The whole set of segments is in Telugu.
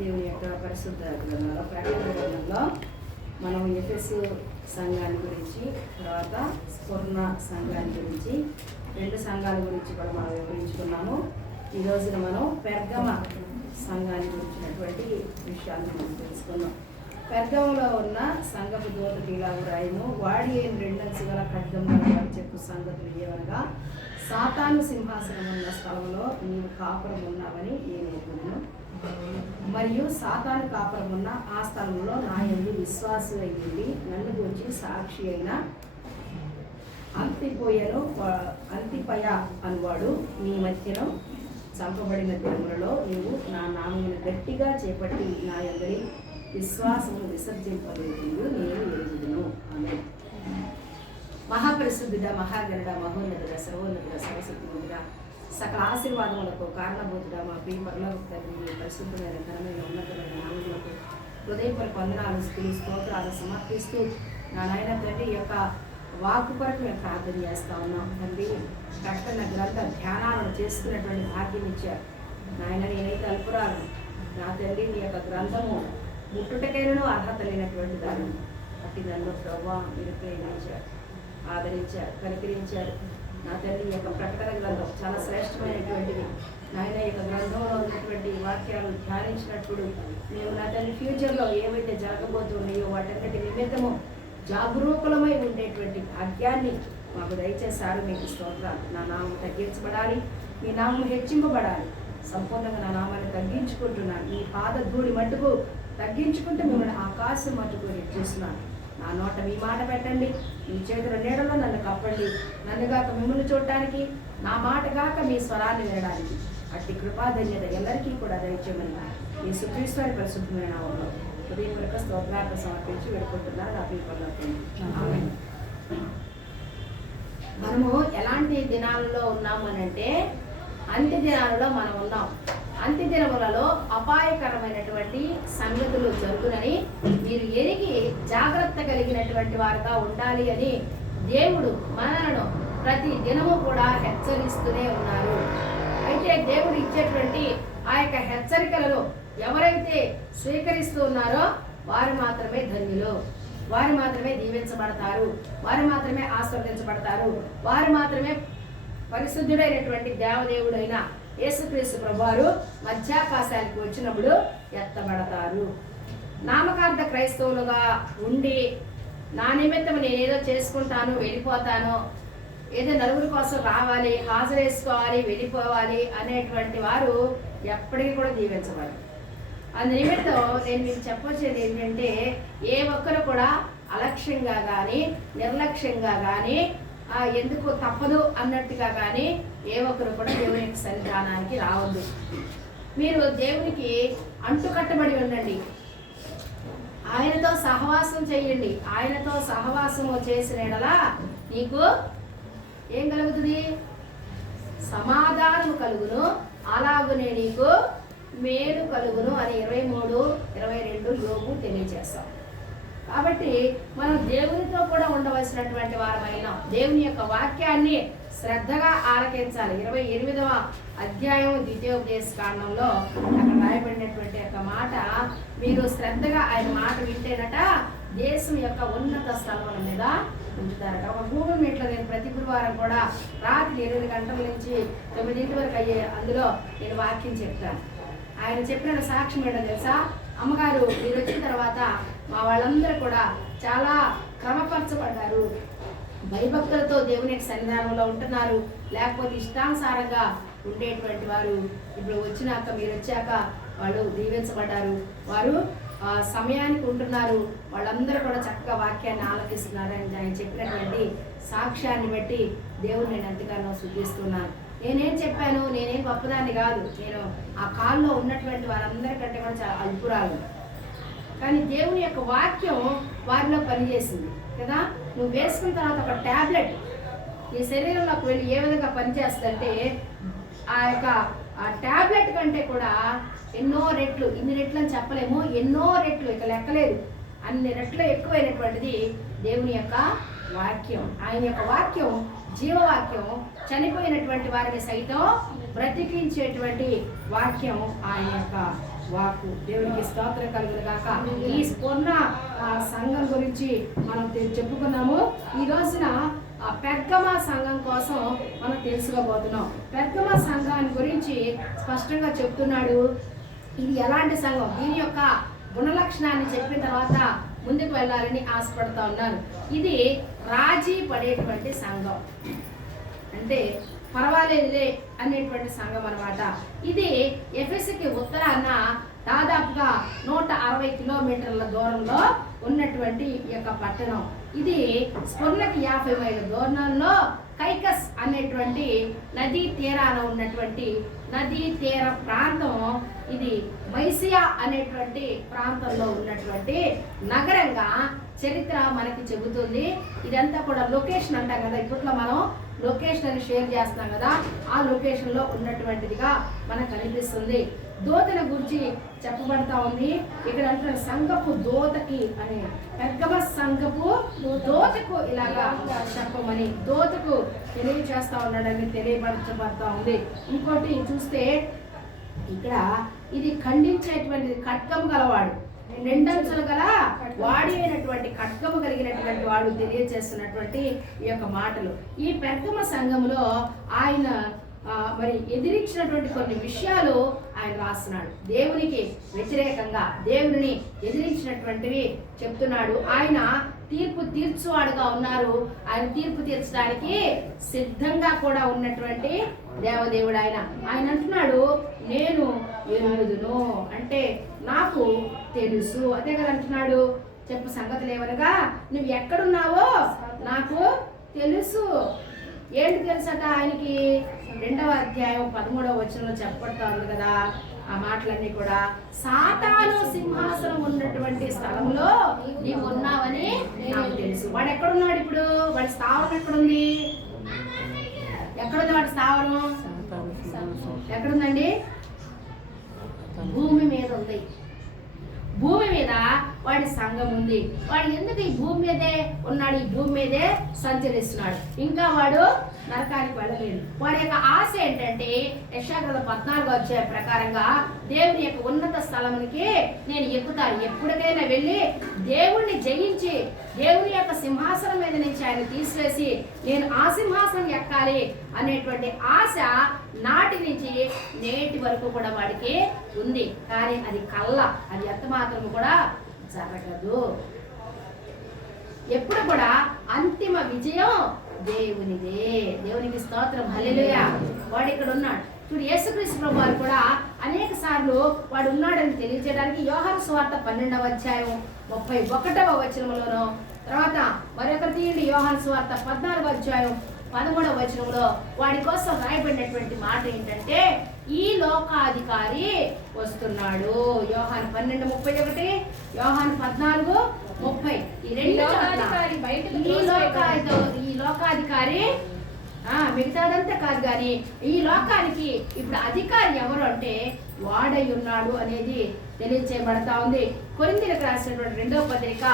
దేవుని యొక్క పరిశుద్ధ గ్రంథంలో ప్రకటన గ్రంథంలో మనం ఎఫెసు సంఘాన్ని గురించి, తర్వాత స్ఫురణ సంఘాన్ని గురించి, రెండు సంఘాల గురించి కూడా మనం వివరించుకున్నాము. ఈ రోజున మనం పెర్గమ సంఘాన్ని గురించినటువంటి విషయాన్ని మనం తెలుసుకున్నాం. పెర్గమలో ఉన్న సంఘపు దూతకి ఇలా వ్రాయను, వాడి అయిన రెండంచు గల ఖడ్గంలో వాడు చెప్పు సంగతులు ఏవనగా, సాతాను సింహాసనం ఉన్న స్థలంలో నీవు కాపురం ఉన్నావని నేను ఎరుగుదును. మరియు సాతాను కాపురం ఉన్న ఆ స్థలంలో నా యందు విశ్వాసం అయ్యింది నన్ను గురించి సాక్షి అయిన అంతిపయ అనువాడు నీ మధ్యలో చంపబడిన దినములలో నీవు నా నామమును గట్టిగా చేపట్టి నా యందరి విశ్వాసము విసర్జింపలేదు నేను ఎరుగుదును. ఆమె మహాపరిశుద్ధుడ, మహాగణుడ, మహోన్నతుడ, సర్వోన్నతుడ, సర్వశక్తిమంతుడ, సకల ఆశీర్వాదములకు కారణభూతుడ, మా ప్రియ పరలోక తండ్రి, పరిశుద్ధమైన ఘనమైన ఉన్నతమైన నామములకు హృదయపూర్వక వందనాలు, స్తోత్రాలు సమర్పిస్తూ నా నాయన తండ్రి యొక్క వాక్కు కొరకు మేము ప్రార్థన చేస్తా ఉన్నాం. తండ్రి ప్రకటన గ్రంథ ధ్యానాలను చేసుకున్నటువంటి భాగ్యం ఇచ్చారు నాయన. నేనైతే అల్పురాలను, నా తండ్రి నీ యొక్క గ్రంథము ముట్టుటకైనను అర్హత లేనటువంటి దాన్ని అట్టి దానిలో ప్రభావ మీరు ప్రేమించారు, ఆదరించారు, కనికరించారు. నా తండ్రి యొక్క ప్రకటన గ్రంథం చాలా శ్రేష్టమైనటువంటిది నాయన. యొక్క గ్రంథంలో ఉన్నటువంటి వాక్యాలు ధ్యానించినప్పుడు మేము నా తండ్రి ఫ్యూచర్లో ఏవైతే జరగబోతున్నాయో వాటన్నిటి నిమిత్తము జాగరూకులమై ఉండేటువంటి భాగ్యాన్ని మాకు దయచేశారు. మీకు స్తోత్రాలు. నా నామం తగ్గించబడాలి, మీ నామం హెచ్చింపబడాలి. సంపూర్ణంగా నా నామాన్ని తగ్గించుకుంటున్నాను. ఈ పాద ధూళి మట్టుకు తగ్గించుకుంటూ మిమ్మల్ని ఆకాశం మట్టుకు హెచ్చిస్తున్నాను. నా నోట మీ మాట పెట్టండి, మీ చేతుల నీడలో నన్ను కప్పండి. నన్ను గాక మిమ్మల్ని చూడటానికి, నా మాట గాక మీ స్వరాన్ని వినడానికి అట్టి కృపాధన్యత ಎಲ್ಲరికీ కూడా దయచేయమని ఈ యేసుక్రీస్తు పరిశుద్ధమైన నామములో హృదయపూర్వక స్తోత్రాలు సమర్పించి వేడుకుంటున్నారు. నా ప్రియ మనము ఎలాంటి దినాలలో ఉన్నాము అని అంటే, అంత్య దినాలలో మనం ఉన్నాం. అంత్య దినములలో అపాయకరమైనటువంటి సంగతులు జరుగునని మీరు ఎరిగి జాగ్రత్త కలిగినటువంటి వారుగా ఉండాలి అని దేవుడు మనలను ప్రతి దినము కూడా హెచ్చరిస్తూనే ఉన్నారు. అయితే దేవుడు ఇచ్చేటువంటి ఆ యొక్క హెచ్చరికలను ఎవరైతే స్వీకరిస్తూ ఉన్నారో వారు మాత్రమే ధన్యులు, వారు మాత్రమే దీవించబడతారు, వారు మాత్రమే ఆశీర్వదించబడతారు, వారు మాత్రమే పరిశుద్ధుడైనటువంటి దేవదేవుడైన యేసుక్రీస్తు ప్రభువారు మధ్యాకాశానికి వచ్చినప్పుడు ఎత్తబడతారు. నామకార్థ క్రైస్తవులుగా ఉండి నా నిమిత్తం నేనేదో చేసుకుంటాను, వెళ్ళిపోతాను, ఏదో నలుగురి కోసం రావాలి, హాజరేసుకోవాలి, వెళ్ళిపోవాలి అనేటువంటి వారు ఎప్పటికీ కూడా దీవించబడరు. అందు నిమిత్తం నేను మీకు చెప్పొచ్చేది ఏంటంటే, ఏ ఒక్కరు కూడా అలక్ష్యంగా కానీ, నిర్లక్ష్యంగా కానీ, ఎందుకు తప్పదు అన్నట్టుగా కానీ ఏ ఒక్కరు కూడా దేవుని సన్నిధానానికి రావద్దు. మీరు దేవునికి అంటుకట్టబడి ఉండండి, ఆయనతో సహవాసం చేయండి. ఆయనతో సహవాసము చేసిన యెడల నీకు ఏం కలుగుతుంది? సమాధానము కలుగును, అలాగునే నీకు మేలు కలుగును అని 23-22 లోపు తెలియజేస్తాం. కాబట్టి మనం దేవునితో కూడా ఉండవలసినటువంటి వారమైనా దేవుని యొక్క వాక్యాన్ని శ్రద్ధగా ఆలకించాలి. 28వ అధ్యాయం ద్వితీయోపదేశ కాండంలో అక్కడ రాయబడినటువంటి యొక్క మాట మీరు శ్రద్ధగా ఆయన మాట వింటేనట దేశం యొక్క ఉన్నత స్థలముల మీద ఉంచుతారట. ఒక గూగుల్ మీట్లో నేను ప్రతి గురువారం కూడా రాత్రి 8 గంటల నుంచి 9 వరకు అయ్యే అందులో నేను వాక్యం చెప్తాను. ఆయన చెప్పిన సాక్ష్యం ఏంటో తెలుసా? అమ్మగారు మీరు వచ్చిన తర్వాత మా వాళ్ళందరూ కూడా చాలా క్రమపరచబడ్డారు, భయభక్తులతో దేవుని సన్నిధానంలో ఉంటున్నారు, లేకపోతే ఇష్టానుసారంగా ఉండేటువంటి వారు ఇప్పుడు వచ్చినాక మీరు వచ్చాక వాళ్ళు దీవించబడ్డారు, వారు సమయానికి ఉంటున్నారు, వాళ్ళందరూ కూడా చక్కగా వాక్యాన్ని ఆలకిస్తున్నారు అని ఆయన చెప్పినటువంటి సాక్ష్యాన్ని బట్టి దేవుడు నేను ఎంతగానో శుద్ధిస్తున్నాను. నేనేం చెప్పాను, నేనేం గొప్పదాన్ని కాదు, నేను ఆ కాల్లో ఉన్నటువంటి వారందరికంటే కూడా చాలా అల్పురాలు. కానీ దేవుని యొక్క వాక్యం వారిలో పనిచేసింది కదా. నువ్వు వేసుకున్న తర్వాత ఒక ట్యాబ్లెట్ నీ శరీరంలోకి వెళ్ళి ఏ విధంగా పనిచేస్తుందంటే, ఆ యొక్క ఆ ట్యాబ్లెట్ కంటే కూడా ఎన్నో రెట్లు, ఇన్ని రెట్లు అని చెప్పలేము, ఎన్నో రెట్లు, ఇక లెక్కలేదు, అన్ని రెట్లు ఎక్కువైనటువంటిది దేవుని యొక్క వాక్యం. ఆయన యొక్క వాక్యం జీవవాక్యం, చనిపోయినటువంటి వారిని సైతం బ్రతికించేటువంటి వాక్యం ఆయన యొక్క వాక్కు. దేవునికి స్తోత్రం కలుగును గాక. ఈ స్ఫురణ సంఘం గురించి మనం చెప్పుకున్నాము. ఈ రోజున పెర్గమ సంఘం కోసం మనం తెలుసుకోబోతున్నాం. పెర్గమ సంఘాన్ని గురించి స్పష్టంగా చెప్తున్నాడు. ఇది ఎలాంటి సంఘం, దీని యొక్క గుణలక్షణాన్ని చెప్పిన తర్వాత ముందుకు వెళ్ళాలని ఆశపడుతూ ఉన్నాను. ఇది రాజీ పడేటువంటి సంఘం, అంటే పర్వాలేదులే అనేటువంటి సంఘం అన్నమాట. ఇది ఎఫెసుకి ఉత్తరాన దాదాపుగా 160 కిలోమీటర్ల దూరంలో ఉన్నటువంటి ఈ యొక్క పట్టణం. ఇది స్ఫురణకి 50 మైళ్ళ దూరంలో కైకస్ అనేటువంటి నదీ తీరాన ఉన్నటువంటి నదీ తీర ప్రాంతం. ఇది మైసియా అనేటువంటి ప్రాంతంలో ఉన్నటువంటి నగరంగా చరిత్ర మనకి చెబుతుంది. ఇదంతా కూడా లొకేషన్ అంటాం కదా, ఇప్పట్లో మనం లొకేషన్ అని షేర్ చేస్తున్నాం కదా, ఆ లొకేషన్లో ఉన్నటువంటిదిగా మనకు కనిపిస్తుంది. దోతల గురించి చెప్పబడతా ఉంది. ఇక్కడ అంటే సంఘపు దోతకి అని, పెర్గమ సంఘపు దోతకు ఇలాగా చెప్పమని దోతకు తెలియచేస్తా ఉన్నాడని తెలియపరచబడతా ఉంది. ఇంకోటి చూస్తే ఇక్కడ ఇది ఖండించేటువంటి ఖడ్గము గలవాడు, రెండంచులు గల వాడి అయినటువంటి ఖడ్గము కలిగినటువంటి వాడు తెలియజేస్తున్నటువంటి ఈ యొక్క మాటలు. ఈ పెర్గమ సంఘములో ఆయన మరి ఎదిరించినటువంటి కొన్ని విషయాలు ఆయన రాస్తున్నాడు. దేవునికి వ్యతిరేకంగా దేవుని ఎదిరించినటువంటివి చెప్తున్నాడు. ఆయన తీర్పు తీర్చువాడుగా ఉన్నారు. ఆయన తీర్పు తీర్చడానికి సిద్ధంగా కూడా ఉన్నటువంటి దేవదేవుడు ఆయన. ఆయన అంటున్నాడు, నేను ఎరుగుదును అంటే నాకు తెలుసు. అదే కదా అంటున్నాడు. చెప్పు సంగతులు ఏమనగా, నువ్వు ఎక్కడున్నావో నాకు తెలుసు. ఏంటి తెలుసట ఆయనకి? 2వ అధ్యాయం 13వ వచనంలో చెప్పబడతా ఉంది కదా ఆ మాటలన్నీ కూడా. సాతాను సింహాసనం ఉన్నటువంటి స్థలంలో నీవు ఉన్నావని నాకు తెలుసు. వాడు ఎక్కడున్నాడు ఇప్పుడు? వాడి స్థావరం ఎక్కడుంది? ఎక్కడుంది వాడి స్థావరం? ఎక్కడుందండి? భూమి మీద ఉంది. భూమి మీద వాడి సంఘం ఉంది. వాడు ఎందుకు ఈ భూమి మీదే ఉన్నాడు? ఈ భూమి మీదే సంచరిస్తున్నాడు. ఇంకా వాడు నరకానికి వెళ్ళలేదు. వాడి యొక్క ఆశ ఏంటంటే యెషయా 14వ అధ్యాయం ప్రకారంగా దేవుని యొక్క ఉన్నత స్థలానికి నేను ఎక్కుతాను, ఎప్పటికైనా వెళ్ళి దేవుణ్ణి జయించి దేవుని యొక్క సింహాసనం మీద నుంచి ఆయన తీసివేసి నేను ఆ సింహాసనం ఎక్కాలి అనేటువంటి ఆశ నాటి నుంచి నేటి వరకు కూడా వాడికి ఉంది. కానీ అది కళ్ళ, అది ఎంత మాత్రము కూడా జరగదు. ఎప్పుడు కూడా అంతిమ విజయం దేవునిదే. దేవునికి స్తోత్రం, హల్లెలూయా. వాడు ఇక్కడ ఉన్నాడు. ఇప్పుడు యేసుక్రీస్తు ప్రభువు వారు కూడా అనేక సార్లు వాడు ఉన్నాడని తెలియజేయడానికి యోహాను సువార్త 12వ అధ్యాయం 31వ వచనంలోనూ, తర్వాత మరొక తీయండి యోహాను సువార్త 14వ అధ్యాయం 13వ వచనంలో వాడి కోసం రాయబడినటువంటి మాట ఏంటంటే, ఈ లోకాధికారి వస్తున్నాడు. యోహాను 12:31, యోహాను 14:30. ఈ లోకాధికారి మిగతాదంతా కాదు, కానీ ఈ లోకానికి ఇప్పుడు అధికారి ఎవరు అంటే వాడై ఉన్నాడు అనేది తెలియచేయబడతా ఉంది. కొరింథీయులకు రాసినటువంటి 2వ పత్రిక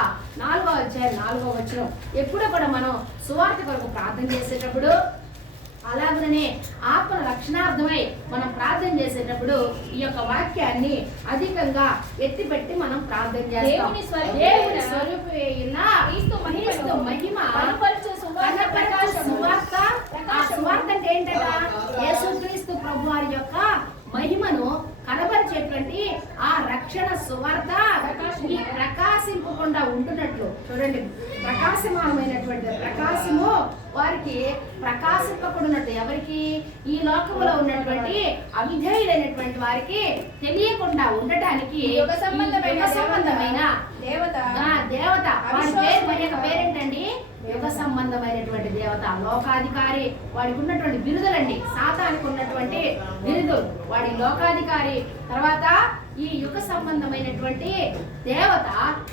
4వ అధ్యాయం 4వ వచనం. ఎప్పుడు కూడా మనం సువార్త కొరకు ప్రార్థన చేసేటప్పుడు, అలాగనే ఆత్మ రక్షణార్థమై మనం ప్రార్థన చేసేటప్పుడు ఈ యొక్క వాక్యాన్ని అధికంగా ఎత్తిపెట్టి మనం ప్రార్థన చేస్తాం. దేవుని స్వరూపమైన క్రీస్తు మహిమ సువార్త. ఆ సువార్త అంటే ఏంటంట? యేసుక్రీస్తు ప్రభువారి యొక్క మహిమను కనబరిచేటువంటి ఆ రక్షణ సువార్త ప్రకాశింపకుండా ఉంటున్నట్లు చూడండి. ప్రకాశమానమైనటువంటి ప్రకాశము వారికి ప్రకాశింపకుండాన్నట్టు. ఎవరికి? ఈ లోకంలో ఉన్నటువంటి అవిధేయులైనటువంటి వారికి తెలియకుండా ఉండటానికి యుగ సంబంధమైన దేవత వాడి పేరు, మరి యొక్క పేరేంటండి? యుగ సంబంధమైనటువంటి దేవత, లోకాధికారి. వాడికి ఉన్నటువంటి బిరుదులండి, సాతానికి ఉన్నటువంటి బిరుదు. వాడి లోకాధికారి. తర్వాత ఈ యుగ సంబంధమైనటువంటి దేవత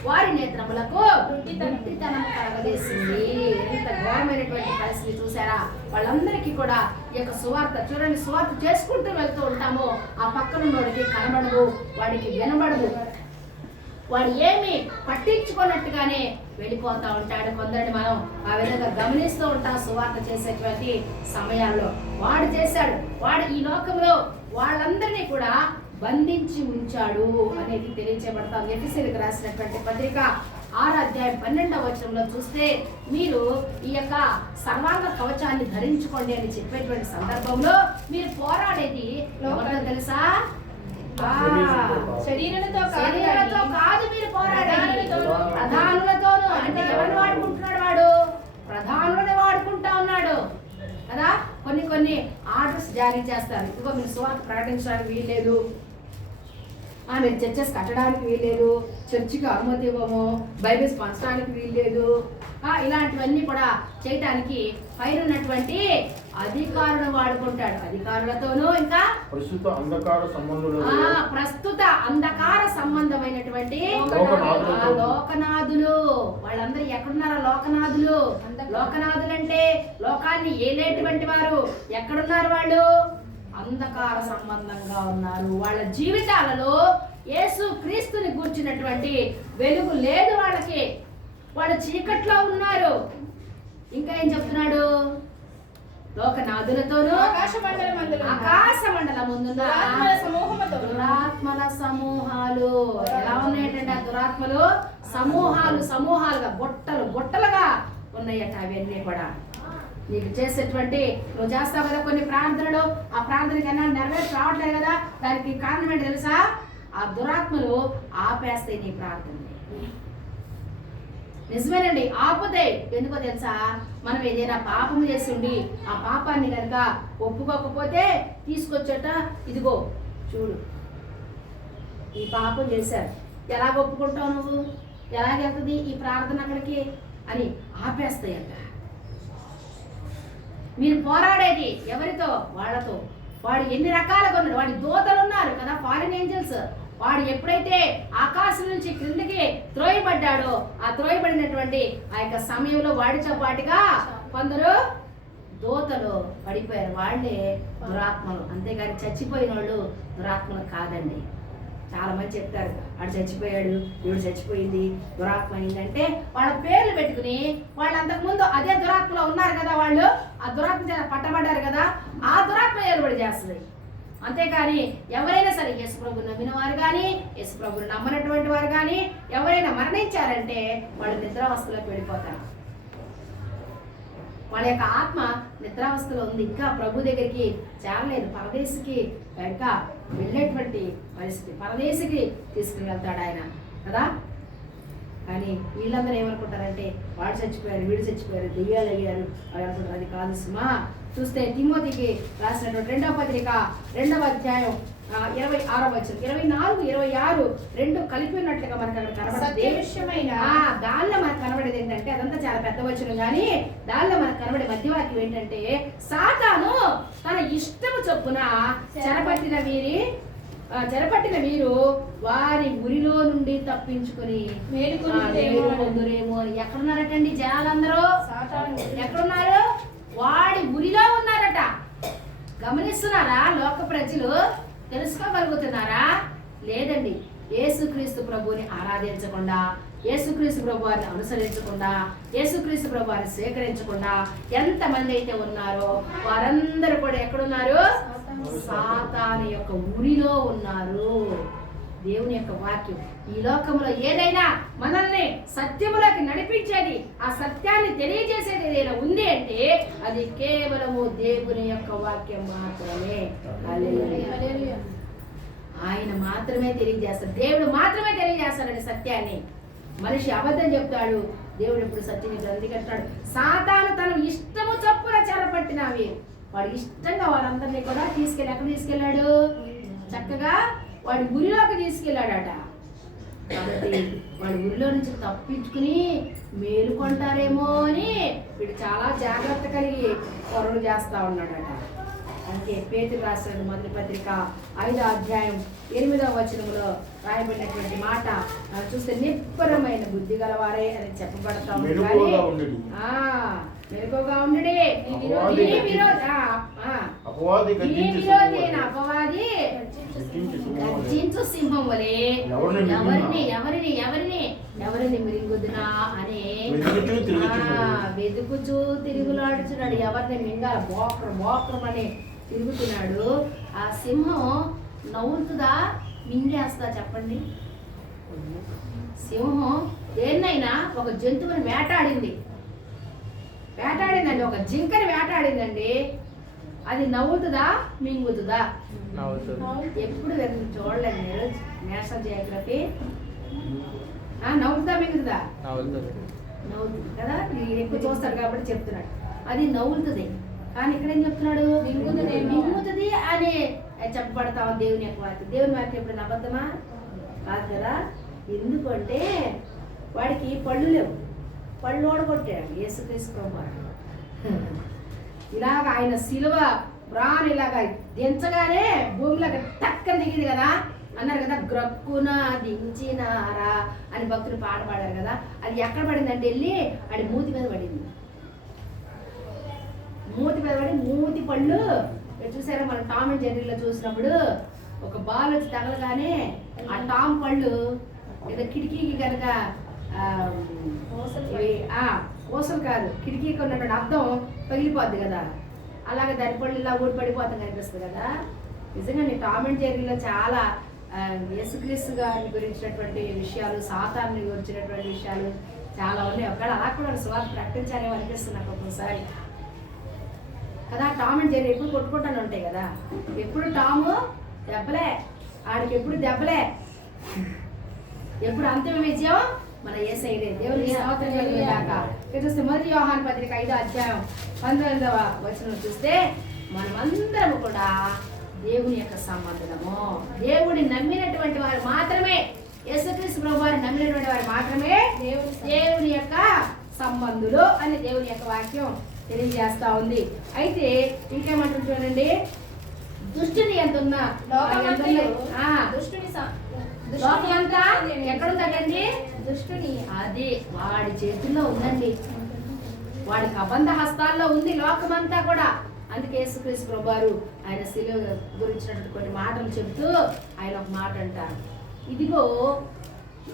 వారి నేత్రములకు గుడ్డితనం కలగజేసింది. ఎంత ఘోరమైనటువంటి పరిస్థితి చూసారా? వాళ్ళందరికీ కూడా ఈ యొక్క సువార్త చూడండి, సువార్త చేసుకుంటూ వెళ్తూ ఉంటాము. ఆ పక్కనున్నోడికి కనబడదు, వాడికి వినబడదు, వాడు ఏమి పట్టించుకున్నట్టుగానే వెళ్ళిపోతూ ఉంటాడు. కొందరిని మనం ఆ విధంగా గమనిస్తూ ఉంటాం సువార్త చేసేటువంటి సమయాల్లో. వాడు చేశాడు. వాడు ఈ లోకంలో వాళ్ళందరినీ కూడా బంధించి ఉంచాడు అనేది తెలియచేయబడతాం. ఎఫెసీయులకు రాసినటువంటి పత్రిక 6వ అధ్యాయం 12వ వచనంలో చూస్తే మీరు ఈ యొక్క సర్వాంగ కవచాన్ని ధరించుకోండి అని చెప్పేటువంటి సందర్భంలో మీరు పోరాడేది ఎవరితో తెలుసా? శరీరంతో కాదు, మీరు పోరాడేది ప్రధానులతోనూ. అంటే ఎవరిని వాడుకుంటున్నాడు? వాడు ప్రధానులని వాడుకుంటా ఉన్నాడు కదా. కొన్ని ఆర్డర్స్ జారీ చేస్తారు. ఇదిగో మీరు సువార్త ప్రకటించడానికి వీల్లేదు, మీరు చర్చెస్ కట్టడానికి వీల్లేదు, చర్చికి అనుమతి ఇవ్వము, బైబిల్స్ పంచడానికి వీల్లేదు, ఇలాంటివన్నీ కూడా చేయటానికి పైన ఉన్నటువంటి అధికారులను వాడుకుంటాడు. అధికారులతోనూ ఇంకా ప్రస్తుత అంధకార సంబంధమైనటువంటి లోకనాథులు. వాళ్ళందరూ ఎక్కడున్నారా? లోకనాథులు. లోకనాథులు అంటే లోకాన్ని ఏలేటువంటి వారు. ఎక్కడున్నారు వాళ్ళు? అంధకార సంబంధంగా ఉన్నారు. వాళ్ళ జీవితాలలో యేసు క్రీస్తుని గూర్చినటువంటి వెలుగు లేదు వాళ్ళకి. వాళ్ళు చీకట్లో ఉన్నారు. ఇంకా ఏం చెప్తున్నాడు? లోకనాథులతోనూ ఆకాశ మండలముందు దురాత్మల సమూహాలు. ఎలా ఉన్నాయటండి ఆ దురాత్మలు? సమూహాలుగా బొట్టలుగా ఉన్నాయట. అవన్నీ కూడా నీకు చేసేటువంటి, నువ్వు చేస్తావు కదా కొన్ని ప్రార్థనలు, ఆ ప్రార్థనకి అన్నా నెరవేర్చి రావట్లేదు కదా. దానికి కారణం ఏంటి తెలుసా? ఆ దురాత్మలు ఆపేస్తాయి నీ ప్రార్థన. నిజమేనండి, ఆపుతాయి. ఎందుకో తెలుసా? మనం ఏదైనా పాపం చేసి ఉండి ఆ పాపాన్ని కనుక ఒప్పుకోకపోతే తీసుకొచ్చేట, ఇదిగో చూడు ఈ పాపం చేశారు, ఎలాగ ఒప్పుకుంటావు నువ్వు, ఎలాగెళ్తుంది ఈ ప్రార్థన అక్కడికి అని ఆపేస్తాయంట. మీరు పోరాడేది ఎవరితో? వాళ్ళతో. వాడు ఎన్ని రకాలుగా ఉన్నాడు. వాడి దూతలు ఉన్నారు కదా, ఫారిన్ ఏంజల్స్. వాడు ఎప్పుడైతే ఆకాశం నుంచి క్రిందికి త్రోయబడ్డాడో, ఆ త్రోయబడినటువంటి ఆ యొక్క సమయంలో వాడితో పాటుగా కొందరు దూతలు పడిపోయారు. వాళ్ళే దురాత్మలు. అంతేగాని చచ్చిపోయిన వాళ్ళు దురాత్మలు కాదండి. చాలా మంది చెప్తారు, వాడు చచ్చిపోయాడు, వీడు చచ్చిపోయింది, దురాత్మ అయిందంటే వాళ్ళ పేర్లు పెట్టుకుని వాళ్ళు అంతకుముందు అదే దురాత్మలో ఉన్నారు కదా, వాళ్ళు ఆ దురాత్మ చేత పట్టబడ్డారు కదా, ఆ దురాత్మ ఏర్పడి చేస్తుంది. అంతేకాని ఎవరైనా సరే యేసుప్రభుని నమ్మిన వారు కానీ, యేసుప్రభుని నమ్మనటువంటి వారు కానీ ఎవరైనా మరణించారంటే వాళ్ళు నిద్రావస్థలోకి వెళ్ళిపోతారు. వాళ్ళ యొక్క ఆత్మ నిద్రావస్థలో ఉంది, ఇంకా ప్రభు దగ్గరికి చేరలేదు. పరదేశికి ఇంకా వెళ్ళేటువంటి పరిస్థితి, పరదేశికి తీసుకుని వెళ్తాడు ఆయన కదా. కానీ వీళ్ళందరూ ఏమనుకుంటారంటే వాడు చచ్చిపోయారు, వీడు చచ్చిపోయారు, దెయ్యాలు అయ్యారు అని అనుకుంటారు. అది కాదు సుమా. చూస్తే తిమోతికి రాసినటువంటి 2వ పత్రిక 2వ అధ్యాయం 26వ వచనం, 24, 26 రెండు కలిపి ఉన్నట్లుగా మనకు అక్కడ కనబడుతుంది. దానిలో మనకు కనబడేది ఏంటంటే, అదంతా చాలా పెద్ద వచనం కానీ దానిలో మనకు కనబడే మధ్యవాక్యం ఏంటంటే, సాతాను తన ఇష్టము చొప్పున చెరపట్టిన వీరు వారి ఉరిలో నుండి తప్పించుకుని మేలుకొందురేమో అని. ఎక్కడున్నారటండి జనాలందరూ? ఎక్కడున్నారు? వాడి ఉరిలో ఉన్నారట. గమనిస్తున్నారా? లోక ప్రజలు తెలుసుకోగలుగుతున్నారా? లేదండి. యేసుక్రీస్తు ప్రభువుని ఆరాధించకుండా, యేసుక్రీస్తు ప్రభువారిని అనుసరించకుండా, యేసుక్రీస్తు ప్రభువారిని స్వీకరించకుండా ఎంతమంది అయితే ఉన్నారో వారందరూ కూడా ఎక్కడున్నారు? సాతాను యొక్క ఉరిలో ఉన్నారు. దేవుని యొక్క వాక్యం ఈ లోకంలో ఏదైనా మనల్ని సత్యములోకి నడిపించేది, ఆ సత్యాన్ని తెలియజేసేది ఏదైనా ఉంది అంటే అది కేవలము దేవుని యొక్క వాక్యం మాత్రమే. ఆయన మాత్రమే తెలియజేస్తాడు. దేవుడు మాత్రమే తెలియజేస్తాడని సత్యాన్ని. మనిషి అబద్ధం చెప్తాడు, దేవుడు ఎప్పుడు సత్యాన్ని గ్రంథికట్టాడు. సాతాను తన ఇష్టము చొప్పున చెరపట్టినవి వాడు ఇష్టంగా వాళ్ళందరినీ కూడా తీసుకెళ్ళి ఎక్కడ తీసుకెళ్ళాడు? చక్కగా వాడి గురిలోకి తీసుకెళ్ళాడట. కాబట్టి వాడి గురిలో నుంచి తప్పించుకుని మేలుకొంటారేమో అని వీడు చాలా జాగ్రత్త కలిగి పొరలు చేస్తా ఉన్నాడట. అందుకే పేతురు రాసిన మొదటి పత్రిక 5వ అధ్యాయం 8వ వచనంలో రాయబడినటువంటి మాట చూస్తే, నిబ్బరమైన బుద్ధి గలవారే అని చెప్పబడతాం. మెలకువగా ఉండుడి, అపవాది గర్జించు సింహం వలె ఎవరిని మింగుదునా అనే వెతుకుచూ తిరుగులాడుచున్నాడు. ఎవరిని మింగాల బోక్రం అని తిరుగుతున్నాడు. ఆ సింహం నవ్వుతుందా మింగేస్తుందా చెప్పండి? సింహం దేన్నైనా ఒక జంతువుని వేటాడిందండి, ఒక జింకని వేటాడిందండి. అది నవ్వుతుందా మింగుతుందా? ఎప్పుడు చూడలేదు మీరు నేషనల్ జియోగ్రఫీ? నవ్వుతుందా మింగుతుందా? నవ్వుతుంది కదా, ఎక్కువ చూస్తాడు కాబట్టి చెప్తున్నాడు. అది నవ్వుతుంది. కానీ ఇక్కడ ఏం చెప్తున్నాడు? మింగుతుంది అని చెప్పబడతావు దేవుని యొక్క వాక్యం. దేవుని వాక్యం ఎప్పుడు అబద్ధమా? కాదు కదా. ఎందుకంటే వాడికి పళ్ళు లేవు, పళ్ళు ఓడగొట్టాడు యేసుక్రీస్తు ప్రభువారు. ఇలాగ ఆయన శిలువ ప్రాణం ఇలాగ దించగానే భూమిలోకి టక్కన దిగింది కదా అన్నారు కదా, గ్రక్కున దించినారా అని భక్తులు పాట పాడారు కదా. అది ఎక్కడ పడిందంటే వెళ్ళి అది మూతి మీద పడింది. మూతి మీద పడి మూతి పళ్ళు చూసారా? మనం టామ్ అండ్ జెర్రీలో చూసినప్పుడు ఒక బాల్ వచ్చి తగలగానే ఆ టామ్ పళ్ళు ఏదో కిటికీకి కనుక కోసలు కాదు, కిటికీకి ఉన్నటువంటి అర్థం పగిలిపోద్ది కదా, అలాగే దాని పళ్ళు ఇలా ఊడి పడిపోతాం కనిపిస్తుంది కదా. నిజంగా నేను టామ్ అండ్ జెర్రీలో చాలా యేసుక్రీస్తు గారిని గురించినటువంటి విషయాలు, సాతాన్ని గురించినటువంటి విషయాలు చాలా ఉన్నాయి. ఒకవేళ అలా కూడా స్వార్థ ప్రకటించాలేమో అనిపిస్తుంది నాకు ఒక్కోసారి కదా. టామ్ అండ్ జెర్రీ ఎప్పుడు కొట్టుకుంటానే ఉంటాయి కదా, ఎప్పుడు టాము దెబ్బలే, ఆడికి ఎప్పుడు దెబ్బలే, ఎప్పుడు అంతిమ విజయం మన యేసయ్యదే. దేవునికి స్తోత్రం కలుగును గాక. ఇక్కడ చూస్తే 1 యోహాను పత్రిక 5వ అధ్యాయం 19వ వచనం చూస్తే మనమందరం కూడా దేవుని యొక్క సంబంధము, దేవుని నమ్మినటువంటి వారు మాత్రమే, యేసుక్రీస్తు ప్రభువారు నమ్మినటువంటి వారు మాత్రమే దేవుని యొక్క సంబంధులు అని దేవుని యొక్క వాక్యం తెలియజేస్తా ఉంది. అయితే ఇంకేమంటుంది చూడండి, దుష్టుని ఎంత ఉన్నా లోకమంతా ఎక్కడుందండి? దుష్టుని అది వాడి చేతుల్లో ఉందండి, వాడికి అబంధ హస్తాల్లో ఉంది లోకమంతా కూడా. అందుకే యేసుక్రీస్తు ప్రభువారు ఆయన శిలువ గురించినటువంటి కొన్ని మాటలు చెబుతూ ఆయన ఒక మాట అంటారు, ఇదిగో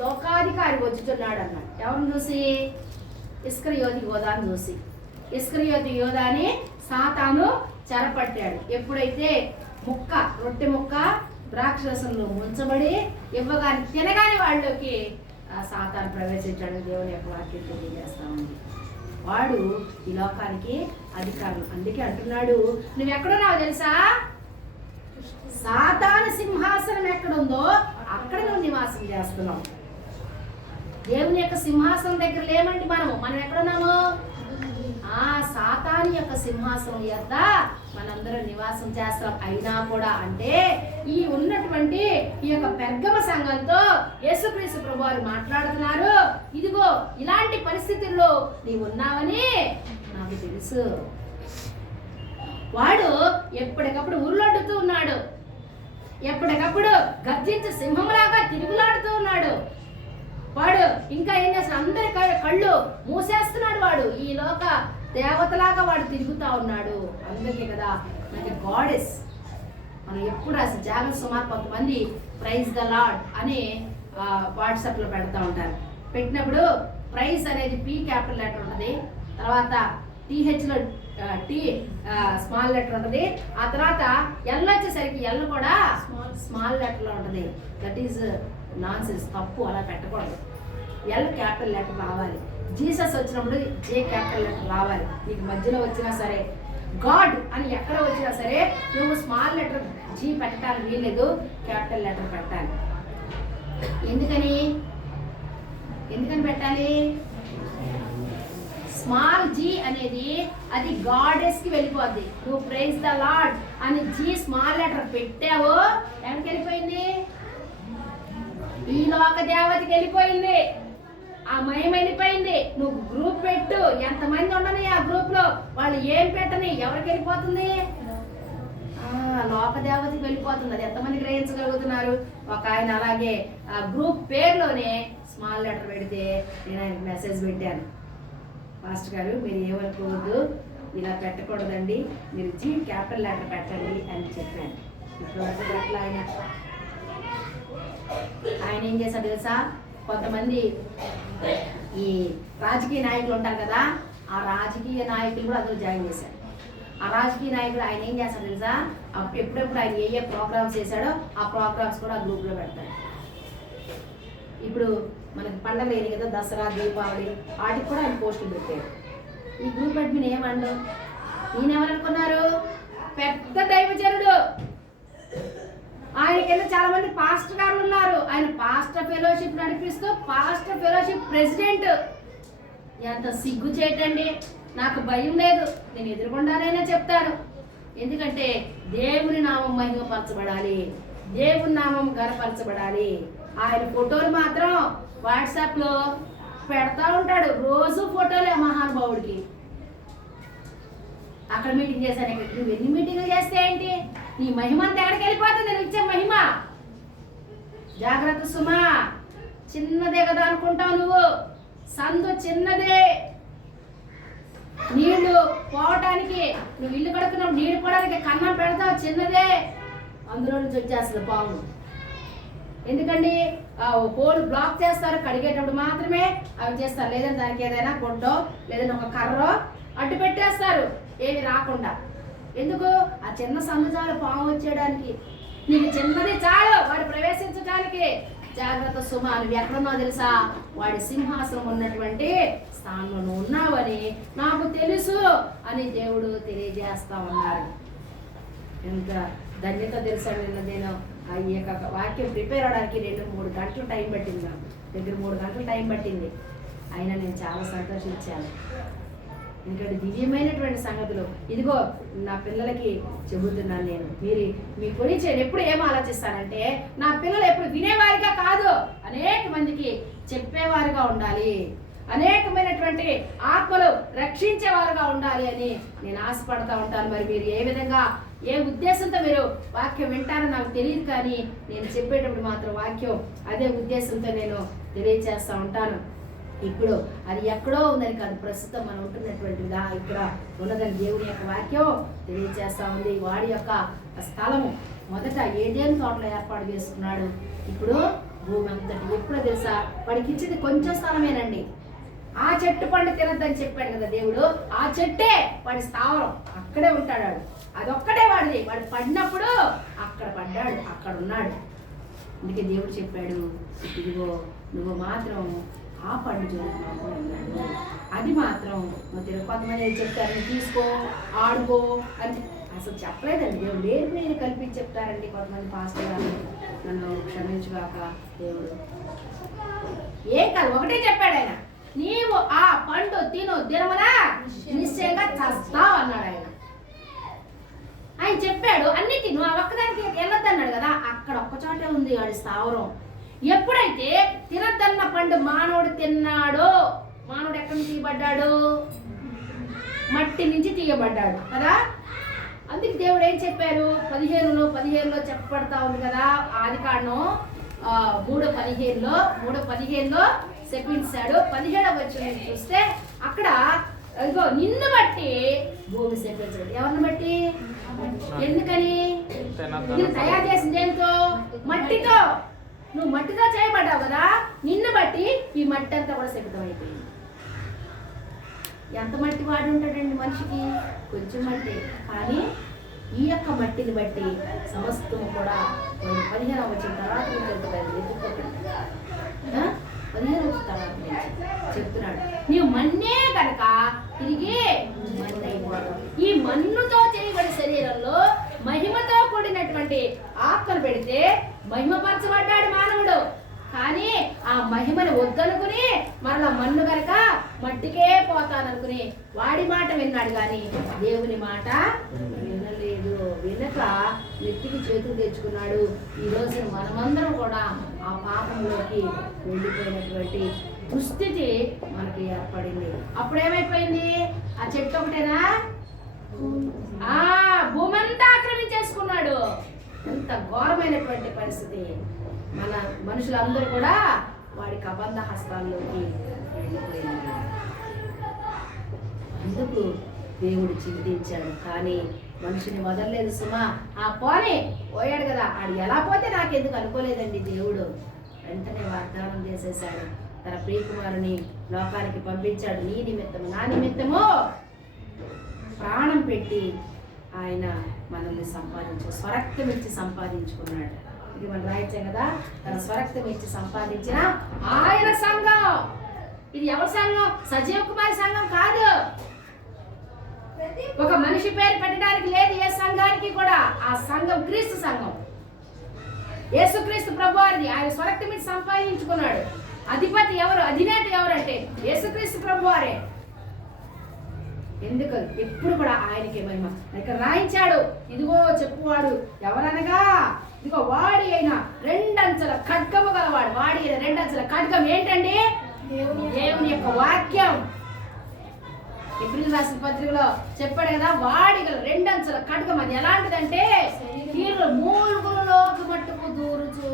లోకాధికారి వచ్చుతున్నాడు అన్నాడు. ఎవరిని చూసి? ఇస్కరియోతు యోధాను చూసి. ఇస్కరియోతు యోధాని సాతాను చెరపట్టాడు. ఎప్పుడైతే రొట్టె ముక్క ద్రాక్షరసంలో ముంచబడి ఇవ్వగానే తినగానే వాళ్ళలోకి సాతాను ప్రవేశించాడు. దేవుని యొక్క వాక్యం తెలియజేస్తా ఉంది. వాడు ఈ లోకానికి అధికారం. అందుకే అంటున్నాడు, నువ్వెక్కడున్నావు తెలుసా? సాతాను సింహాసనం ఎక్కడుందో అక్కడ నువ్వు నివాసం చేస్తున్నావు. దేవుని యొక్క సింహాసనం దగ్గర లేమండి మనం ఎక్కడున్నాము? సాతాను యొక్క సింహాసనం యొద్ద మనందరం నివాసం చేస్తాం. అయినా కూడా అంటే ఈ ఉన్నటువంటి ఈ యొక్క పెర్గమ సంఘంతో యేసుక్రీస్తు ప్రభువారు మాట్లాడుతున్నారు, ఇదిగో ఇలాంటి పరిస్థితుల్లో నీవు ఉన్నావని నాకు తెలుసు. వాడు ఎప్పటికప్పుడు ఉరులొడ్డుతూ ఉన్నాడు, ఎప్పటికప్పుడు గర్జించే సింహంలాగా తిరుగులాడుతూ ఉన్నాడు. వాడు ఇంకా ఏం చేస్తాడు? అందరి కళ్ళు మూసేస్తున్నాడు. వాడు ఈ లోక దేవతలాగా వాడు తిరుగుతూ ఉన్నాడు. అందుకే కదా మనకి గాడెస్ మనం ఎప్పుడు అసలు జాగ్రత్త సుమారు కొంతమంది ప్రైజ్ ద లార్డ్ అని వాట్సాప్లో పెడతా ఉంటారు. పెట్టినప్పుడు ప్రైజ్ అనేది P క్యాపిటల్ లెటర్ ఉంటుంది, తర్వాత THలో T స్మాల్ లెటర్ ఉంటుంది, ఆ తర్వాత L వచ్చేసరికి L కూడా స్మాల్ లెటర్లో ఉంటుంది. దట్ ఈజ్ నాన్ సెన్స్, తప్పు, అలా పెట్టకూడదు. L క్యాపిటల్ లెటర్ రావాలి. జీసస్ వచ్చినప్పుడు J క్యాపిటల్ లెటర్ రావాలి. నీకు మధ్యలో వచ్చినా సరే, గాడ్ అని ఎక్కడ వచ్చినా సరే నువ్వు స్మాల్ లెటర్ G పెట్టడానికి వీల్లేదు, క్యాపిటల్ లెటర్ పెట్టాలి. ఎందుకని పెట్టాలి? స్మాల్ G అనేది అది గాడెస్కి వెళ్ళిపోద్ది. నువ్వు ప్రైజ్ ద లార్డ్ అని G స్మాల్ లెటర్ పెట్టావో ఎవరికి వెళ్ళిపోయింది? ఈ లోక దేవతకి వెళ్ళిపోయింది. ఆ మయం వెళ్ళిపోయింది. నువ్వు గ్రూప్ పెట్టు, ఎంతమంది ఉండని ఆ గ్రూప్ లో, వాళ్ళు ఏం పెట్టని ఎవరికి వెళ్ళిపోతుంది? లోక దేవతకి వెళ్ళిపోతుంది. అది ఎంతమంది గ్రహించగలుగుతున్నారు? ఒక ఆయన అలాగే ఆ గ్రూప్ పేరులోనే స్మాల్ లెటర్ పెడితే నేను ఆయనకు మెసేజ్ పెట్టాను, మాస్టర్ గారు మీరు ఏమనుకోవద్దు, ఇలా పెట్టకూడదండి, మీరు G క్యాపిటల్ లెటర్ పెట్టండి అని చెప్పాను. ఇప్పుడు అట్లా ఆయన ఏం చేశాడు తెలుసా? కొంతమంది ఈ రాజకీయ నాయకులు ఉంటారు కదా, ఆ రాజకీయ నాయకులు కూడా అందులో జాయిన్ చేశారు. ఆ రాజకీయ నాయకుడు ఆయన ఏం చేస్తాడు తెలుసా, ఎప్పుడెప్పుడు ఆయన ఏ ప్రోగ్రామ్స్ చేశాడో ఆ ప్రోగ్రామ్స్ కూడా ఆ గ్రూప్లో పెడతాడు. ఇప్పుడు మనకి పండగ లేని కదా, దసరా, దీపావళి, వాటికి కూడా ఆయన పోస్టులు పెట్టాడు. ఈ గ్రూప్ అడ్మిన్ ఏమండు, ఈయనెవరనుకున్నారు, పెద్ద దైవజనుడు. ఆయన కింద చాలా మంది పాస్టర్ గారు ఉన్నారు. ఆయన పాస్టర్ ఫెలోషిప్ నడిపిస్తూ పాస్టర్ ఫెలోషిప్ ప్రెసిడెంట్. ఎంత సిగ్గు చేయటండి. నాకు భయం లేదు, నేను ఎదురుకుండానైనా చెప్తాను. ఎందుకంటే దేవుని నామం మహిమపరచబడాలి, దేవుని నామం గనపరచబడాలి. ఆయన ఫోటోలు మాత్రం వాట్సాప్లో పెడతా ఉంటాడు, రోజు ఫోటోలే మహానుభావుడికి. అక్కడ మీటింగ్ చేశాను, ఇక్కడ నువ్వు ఎన్ని మీటింగ్లు చేస్తే ఏంటి, నీ మహిమ అంతా ఎక్కడికి వెళ్ళిపోతుంది, నేను ఇచ్చే మహిమ. జాగ్రత్త సుమా, చిన్నదే కదా అనుకుంటావు నువ్వు, సందు చిన్నదే. నీళ్లు పోవటానికి, నువ్వు ఇల్లు కడుక్కున్నావు, నీళ్లు పోవడానికి కన్నం పెడతావు, చిన్నదే. అందులో నుంచి వచ్చేస్తుంది పాము. ఎందుకండి హోల్ బ్లాక్ చేస్తారు, కడిగేటప్పుడు మాత్రమే అవి చేస్తారు. లేదంటే దానికి ఏదైనా గుడ్డో లేదంటే ఒక కర్రో అడ్డు పెట్టేస్తారు, ఏమి రాకుండా. ఎందుకు, ఆ చిన్న సందుచాలు పాము వచ్చేయడానికి. నీకు చిన్నది చాలు వాడు ప్రవేశించడానికి. జాగ్రత్త సుమ, నువ్వు ఎక్కడున్నావు తెలుసా, వాడి సింహాసనం ఉన్నటువంటి స్థానంలో ఉన్నావని నాకు తెలుసు అని దేవుడు తెలియజేస్తా ఉన్నారు. ఎంత ధన్యత తెలుసా. నేను ఈ యొక్క వాక్యం ప్రిపేర్ అవడానికి 2-3 గంటలు టైం పట్టింది, నాకు దగ్గర 3 గంటలు టైం పట్టింది. అయినా నేను చాలా సంతోషించాను. ఎందుకంటే దివ్యమైనటువంటి సంగతులు ఇదిగో నా పిల్లలకి చెబుతున్నాను. నేను మీ గురించి నేను ఎప్పుడు ఏం ఆలోచిస్తానంటే, నా పిల్లలు ఎప్పుడు వినేవారిగా కాదు, అనేక మందికి చెప్పేవారుగా ఉండాలి, అనేకమైనటువంటి ఆత్మలు రక్షించేవారుగా ఉండాలి అని నేను ఆశపడతా ఉంటాను. మరి మీరు ఏ విధంగా, ఏ ఉద్దేశంతో మీరు వాక్యం వింటారో నాకు తెలియదు, కానీ నేను చెప్పేటప్పుడు మాత్రం వాక్యం అదే ఉద్దేశంతో నేను తెలియజేస్తూ ఉంటాను. ఇప్పుడు అది ఎక్కడో ఉందని కాదు, ప్రస్తుతం మనం ఉంటున్నటువంటిగా ఇక్కడ ఉన్నదని దేవుని యొక్క వాక్యం తెలియజేస్తా ఉంది. వాడి యొక్క స్థలము మొదట ఏదేను తోటలో ఏర్పాటు చేసుకున్నాడు. ఇప్పుడు భూమి అంతటి ఎప్పుడో తెలుసా, వాడికి ఇచ్చింది కొంచెం స్థలమేనండి. ఆ చెట్టు పండు తినద్దని చెప్పాడు కదా దేవుడు, ఆ చెట్టే వాడి స్థావరం, అక్కడే ఉంటాడు. అదొక్కటే వాడిది. వాడు పడినప్పుడు అక్కడ పడ్డాడు, అక్కడ ఉన్నాడు. అందుకే దేవుడు చెప్పాడు, ఇదిగో నువ్వు మాత్రం ఆ పండు చూస్తున్నావు, అది మాత్రం కొంతమంది చెప్తారు, తీసుకో ఆడుకో అని. అసలు చెప్పలేదండి దేవుడు, లేదు నేను కల్పించి చెప్తారండి కొంతమంది పాస్టర్ గారు. నన్ను క్షమించుగాక దేవుడు. ఏం కాదు, ఒకటే చెప్పాడు ఆయన, నీవు ఆ పండు తినమునా నిశ్చయంగా చస్తావు అన్నాడు ఆయన. ఆయన చెప్పాడు అన్ని తిను, ఆ ఒక్కదానికి వెళ్ళొద్దన్నాడు కదా, అక్కడ ఒక్కచోటే ఉంది వాడి స్థావరం. ఎప్పుడైతే తినద్దన్న పండు మానవుడు తిన్నాడో, మానవుడు ఎక్కడి నుంచి తీయబడ్డాడు, మట్టి నుంచి తీయబడ్డాడు కదా. అందుకే దేవుడు ఏం చెప్పారు, 15:15 చెప్పబడతా ఉంది కదా, ఆదికాండం 3:15 శపించాడు. 17వ వచనం చూస్తే అక్కడ ఇదిగో నిన్ను బట్టి భూమి శపించాడు. ఎవరిని బట్టి? ఎందుకని? నేను తయారు చేసింది ఏంటో, మట్టితో. నువ్వు మట్టితో చేయబడ్డావు కదా, నిన్ను బట్టి ఈ మట్టి అంతా కూడా శపితం అయిపోయింది. ఎంత మట్టి వాడి ఉంటాడండి మనిషికి? కొంచెం మట్టి. కానీ ఈ యొక్క మట్టిని బట్టి సమస్తము కూడా 15వ వచ్చిన తర్వాత చెప్తున్నాడు, నీవు మన్నే కనుక తిరిగి మన్ను అయిపోవడం. ఈ మన్నుతో చేయబడి శరీరంలో మహిమతో కూడినటువంటి ఆత్మను పెడితే మహిమపరచబడ్డాడు మానవుడు. కానీ ఆ మహిమను వద్దనుకుని మరలా మన్ను కనుక మట్టికే పోతాననుకుని వాడి మాట విన్నాడు, కానీ దేవుని మాట వినలేదు. వినక నెత్తికి చేతులు తెచ్చుకున్నాడు. ఈరోజు మనమందరం కూడా ఆ పాపంలోకి వెళ్ళిపోయినటువంటి దుస్థితి మనకి ఏర్పడింది. అప్పుడేమైపోయింది? ఆ చెట్టు ఒకటేనా, భూమి అంతా ఆక్రమించేసుకున్నాడు. ఎంత ఘోరమైనటువంటి పరిస్థితి. మన మనుషులందరూ కూడా వాడి కబంధ హస్తాల్లోకి వెళ్ళిపోయింది. అందుకు దేవుడు చింతించాడు, కానీ మనిషిని వదలలేదు సుమా. ఆ పోయాడు కదా, ఆడు ఎలా పోతే నాకెందుకు అనుకోలేదండి దేవుడు. వెంటనే వాగ్దానం చేసేశాడు, తన ప్రియకుమారుని లోకానికి పంపించాడు. నీ నిమిత్తము నా నిమిత్తము ప్రాణం పెట్టి ఆయన మనల్ని స్వరక్తం ఇచ్చి సంపాదించుకున్నాడు. ఇది మనం రాయించాం కదా, తన స్వరక్తం ఇచ్చి సంపాదించిన ఆయన సంఘం. ఇది ఎవరి సంఘం? సజీవ కుమారి సంఘం కాదు. ఒక మనిషి పేరు పెట్టడానికి లేదు ఏ సంఘానికి కూడా. ఆ సంఘం క్రీస్తు సంఘం, యేసుక్రీస్తు ప్రభువారిది. ఆయన స్వరక్తం ఇచ్చి సంపాదించుకున్నాడు. అధిపతి ఎవరు? అధినేత ఎవరంటే యేసుక్రీస్తు ప్రభువారే. ఎందుకు? ఎప్పుడు కూడా ఆయనకే మహిమ. ఇక్కడ రాయించాడు, ఇదిగో చెప్పువాడు ఎవరనగా ఇదిగో వాడి అయిన రెండంచెల ఖడ్గము గలవాడు. వాడి అయిన రెండంచెల ఖడ్గం ఏంటండి? దేవుని యొక్క వాక్యం. ఎబ్రిల్ రాసిన పత్రికలో చెప్పాడు కదా, వాడి గల రెండంచెల ఖడ్గం. అది ఎలాంటిదంటే కీళ్ళు మూలుగులోకి మట్టుకు దూరుచు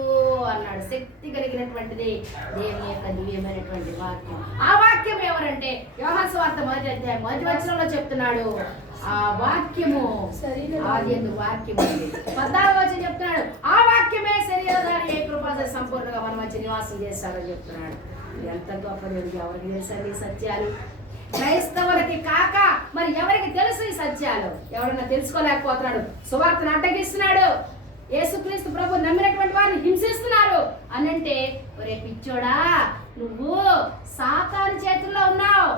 అన్నాడు. శక్తి కలిగినటువంటిది దేవుని యొక్క దివ్యమైనటువంటి వాక్యం. ఆ వాక్యం ఎవరంటే యోహాను సువార్త 1:1 చెప్తున్నాడు. ఆ వాక్యము ఆదియందు వాక్యము 14 చెప్తున్నాడు. ఆ వాక్యమే శరీరధారి అయి కృపాసరి సంపూర్ణంగా మన మధ్య నివాసం చేస్తారని చెప్తున్నాడు. ఎంత గొప్ప దేవుడు! ఎవరికి తెలుసండి ఈ సత్యాలు? క్రైస్తవులకి కాక మరి ఎవరికి తెలుసు ఈ సత్యాలు? ఎవరన్నా తెలుసుకోలేకపోతున్నాడు. సువార్తను అడ్డగిస్తున్నాడు. యేసుక్రీస్తు ప్రభు నమ్మినటువంటి వారిని హింసిస్తున్నారు అనంటే, ఒరే పిచ్చోడా, నువ్వు సాతాను చేతుల్లో ఉన్నావు,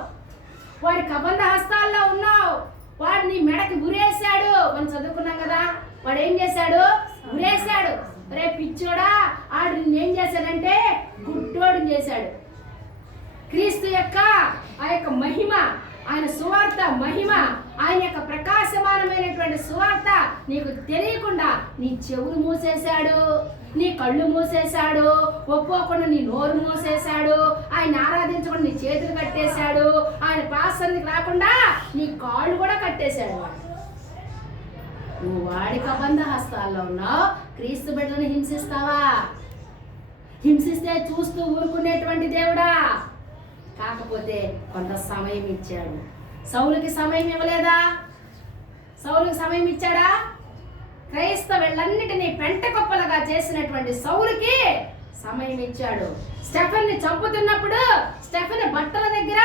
వాడి కబంధ హస్తాల్లో ఉన్నావు. వాడు నీ మెడకి ఉరేశాడు. మనం చదువుకున్నాం కదా, వాడు ఏం చేశాడు? ఉరేశాడు. ఒరే పిచ్చోడా, ఆడు నిన్నేం చేశాడంటే గుడ్డోడిని చేశాడు. క్రీస్తు యొక్క ఆ యొక్క మహిమ, ఆయన సువార్త మహిమ, ఆయన యొక్క ప్రకాశమానమైనటువంటి సువార్త నీకు తెలియకుండా నీ చెవులు మూసేశాడు, నీ కళ్ళు మూసేశాడు, ఒప్పుకోకుండా నీ నోరు మూసేశాడు, ఆయన ఆరాధించకుండా నీ చేతులు కట్టేశాడు, ఆయన పాసరికి రాకుండా నీ కాళ్ళు కూడా కట్టేశాడు. నువ్వు వాడి కబంధ హస్తాల్లో ఉన్నావు. క్రీస్తు బిడ్డలను హింసిస్తావా? హింసిస్తే చూస్తూ ఊరుకునేటువంటి దేవుడా? కాకపోతే కొంత సమయం ఇచ్చాడు. సౌలుకి సమయం ఇవ్వలేదా? సౌలుకి సమయం ఇచ్చాడా? క్రైస్తవులన్నిటినీ పెంటకొప్పలుగా చేసినటువంటి సౌలుకి సమయం ఇచ్చాడు. స్టెఫెన్ని చంపుతున్నప్పుడు స్టెఫెన్ బట్టల దగ్గర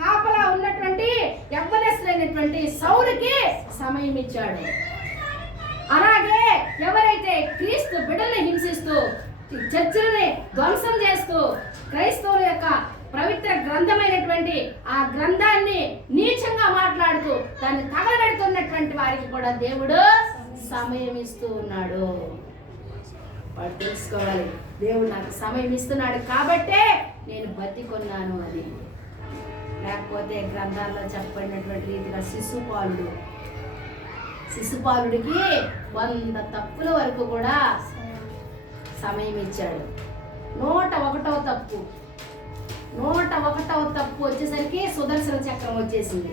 కాపలా ఉన్నటువంటి యవ్వనస్తులైనటువంటి సౌలుకి సమయం ఇచ్చాడు. అలాగే ఎవరైతే క్రీస్తు బిడ్డల్ని హింసిస్తూ చర్చిలని ధ్వంసం చేస్తూ క్రైస్తవుల యొక్క పవిత్ర గ్రంథమైనటువంటి ఆ గ్రంథాన్ని నీచంగా మాట్లాడుతూ దాన్ని తగలబెడుతున్నటువంటి వారికి కూడా దేవుడు సమయం ఇస్తూ ఉన్నాడు. వాడు తెలుసుకోవాలి, దేవుడు నాకు సమయం ఇస్తున్నాడు కాబట్టే నేను బతికొన్నాను అని. లేకపోతే గ్రంథాల్లో చెప్పబడినటువంటి రీతిగా శిశుపాలుడికి 100 తప్పుల వరకు కూడా సమయం ఇచ్చాడు. 101వ తప్పు వచ్చేసరికి సుదర్శన చక్రం వచ్చేసింది.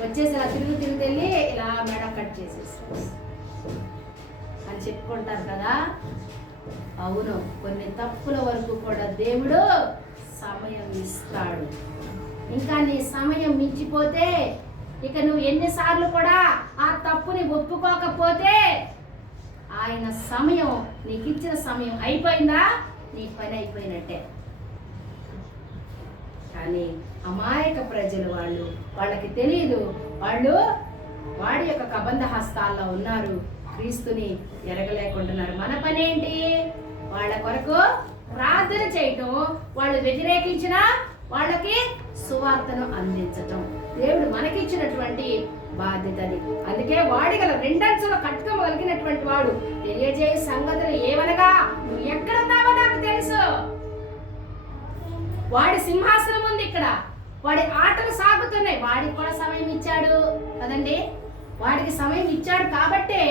వచ్చేసి ఇలా తిరిగి వెళ్ళి ఇలా మెడ కట్ చేసేసి అని చెప్పుకుంటారు కదా. అవును, కొన్ని తప్పుల వరకు కూడా దేవుడు సమయం ఇస్తాడు. ఇంకా నీ సమయం మించిపోతే, ఇక నువ్వు ఎన్నిసార్లు కూడా ఆ తప్పుని ఒప్పుకోకపోతే, ఆయన సమయం, నీకు ఇచ్చిన సమయం అయిపోయిందా, నీ పని అయిపోయినట్టే. కానీ అమాయక ప్రజలు వాళ్ళకి తెలియదు. వాళ్ళు వాడి యొక్క కబంధ హస్తాల్లో ఉన్నారు, క్రీస్తుని ఎరగలేకుంటున్నారు. మన పని ఏంటి? వాళ్ళ కొరకు ప్రార్థన చేయటం, వాళ్ళు వ్యతిరేకించిన వాళ్ళకి సువార్తను అందించటం దేవుడు మనకిచ్చినటువంటి బాధ్యతది. అందుకే వాడి గల 2 అంచుల ఖడ్గం కలిగినటువంటి వాడు తెలియజేయ సంగతులు ఏవనగా, నువ్వు ఎక్కడున్నావో నాకు తెలుసు. వాడి సింహాసనం ఉంది ఇక్కడ, వాడి ఆటలు సాగుతున్నాయి. వాడికి కూడా సమయం ఇచ్చాడు కదండి. వాడికి సమయం ఇచ్చాడు కాబట్టే